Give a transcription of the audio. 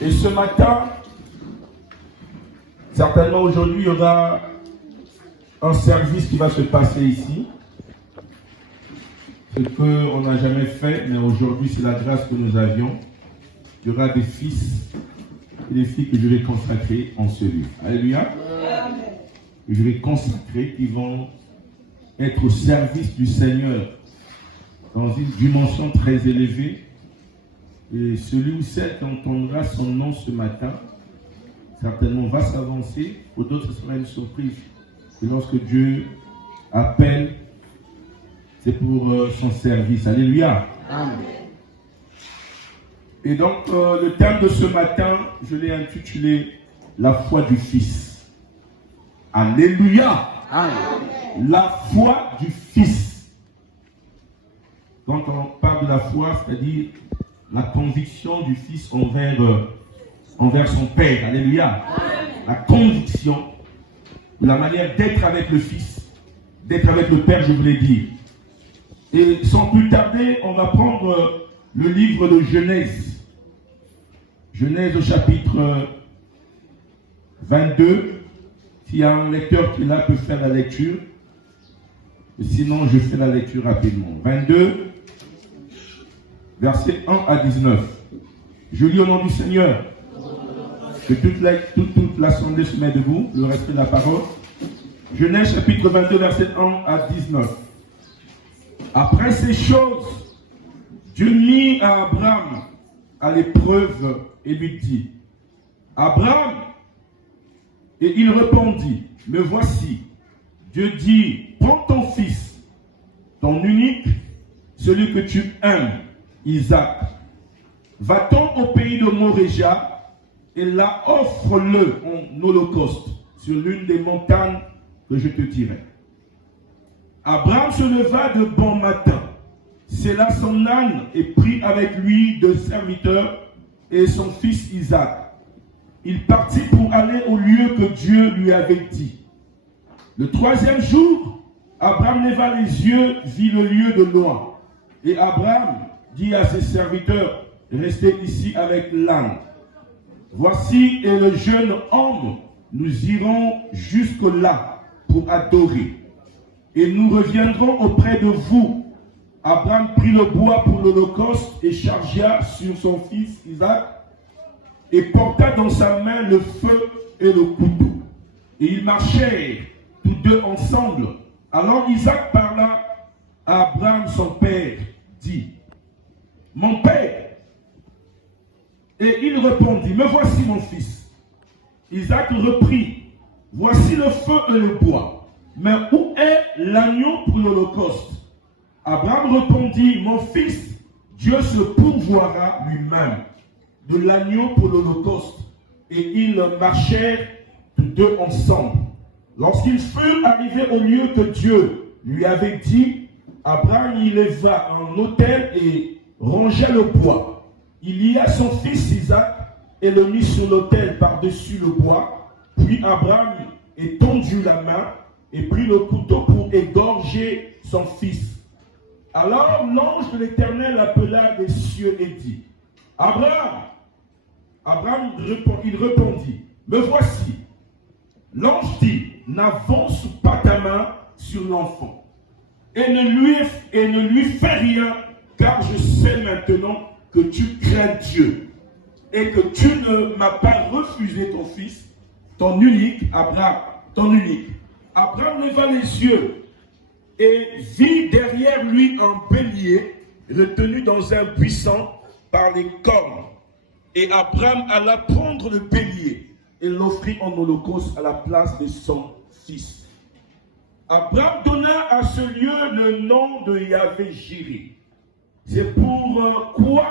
Et ce matin, certainement aujourd'hui, il y aura un service qui va se passer ici. Ce qu'on n'a jamais fait, mais aujourd'hui, c'est la grâce que nous avions. Il y aura des fils et des filles que je vais consacrer en ce lieu. Alléluia. Je vais consacrer, qui vont être au service du Seigneur dans une dimension très élevée. Et celui ou celle qui entendra son nom ce matin, certainement va s'avancer. Pour d'autres, ce sera une surprise. Et lorsque Dieu appelle, c'est pour son service. Alléluia. Amen. Et donc, le thème de ce matin, je l'ai intitulé « La foi du Fils ». Alléluia. Amen. La foi du Fils. Quand on parle de la foi, c'est-à-dire la conviction du Fils envers son Père. Alléluia. Amen. La conviction, la manière d'être avec le Fils, d'être avec le Père, je voulais dire. Et sans plus tarder, on va prendre le livre de Genèse. Genèse au chapitre 22. S'il y a un lecteur qui là peut faire la lecture. Et sinon, je fais la lecture rapidement. 22, versets 1 à 19. Je lis au nom du Seigneur. Que toute l'assemblée se met debout, le respect de la parole. Genèse chapitre 22, verset 1 à 19. Après ces choses, Dieu mit à Abraham à l'épreuve et lui dit, Abraham, et il répondit, me voici. Dieu dit, prends ton fils, ton unique, celui que tu aimes, Isaac. Va-t'en au pays de Moréja et là offre-le en holocauste sur l'une des montagnes que je te dirai. Abraham se leva de bon matin, sella son âne et prit avec lui deux serviteurs et son fils Isaac. Il partit pour aller au lieu que Dieu lui avait dit. Le troisième jour, Abraham leva les yeux, vit le lieu de loin. Et Abraham dit à ses serviteurs, restez ici avec l'âne. Voici et le jeune homme, nous irons jusque-là pour adorer. Et nous reviendrons auprès de vous. Abraham prit le bois pour l'holocauste et chargea sur son fils Isaac et porta dans sa main le feu et le couteau. Et ils marchèrent tous deux ensemble. Alors Isaac parla à Abraham son père, dit, mon père. Et il répondit, me voici mon fils. Isaac reprit, voici le feu et le bois. Mais où est l'agneau pour l'holocauste? Abraham répondit, mon fils, Dieu se pourvoira lui-même de l'agneau pour l'holocauste. Et ils marchèrent tous deux ensemble. Lorsqu'ils furent arrivés au lieu que Dieu lui avait dit, Abraham y leva un autel et rangea le bois. Il lia son fils Isaac et le mit sur l'autel par-dessus le bois. Puis Abraham étendit la main et prit le couteau pour égorger son fils. Alors l'ange de l'Éternel appela des cieux et dit, Abraham, il répondit, me voici. L'ange dit, n'avance pas ta main sur l'enfant et ne lui fais rien, car je sais maintenant que tu crains Dieu et que tu ne m'as pas refusé ton fils, ton unique, Abraham, ton unique. Abraham leva les yeux et vit derrière lui un bélier retenu dans un buisson par les cornes. Et Abraham alla prendre le bélier et l'offrit en holocauste à la place de son fils. Abraham donna à ce lieu le nom de Yahvé Jireh. C'est pour quoi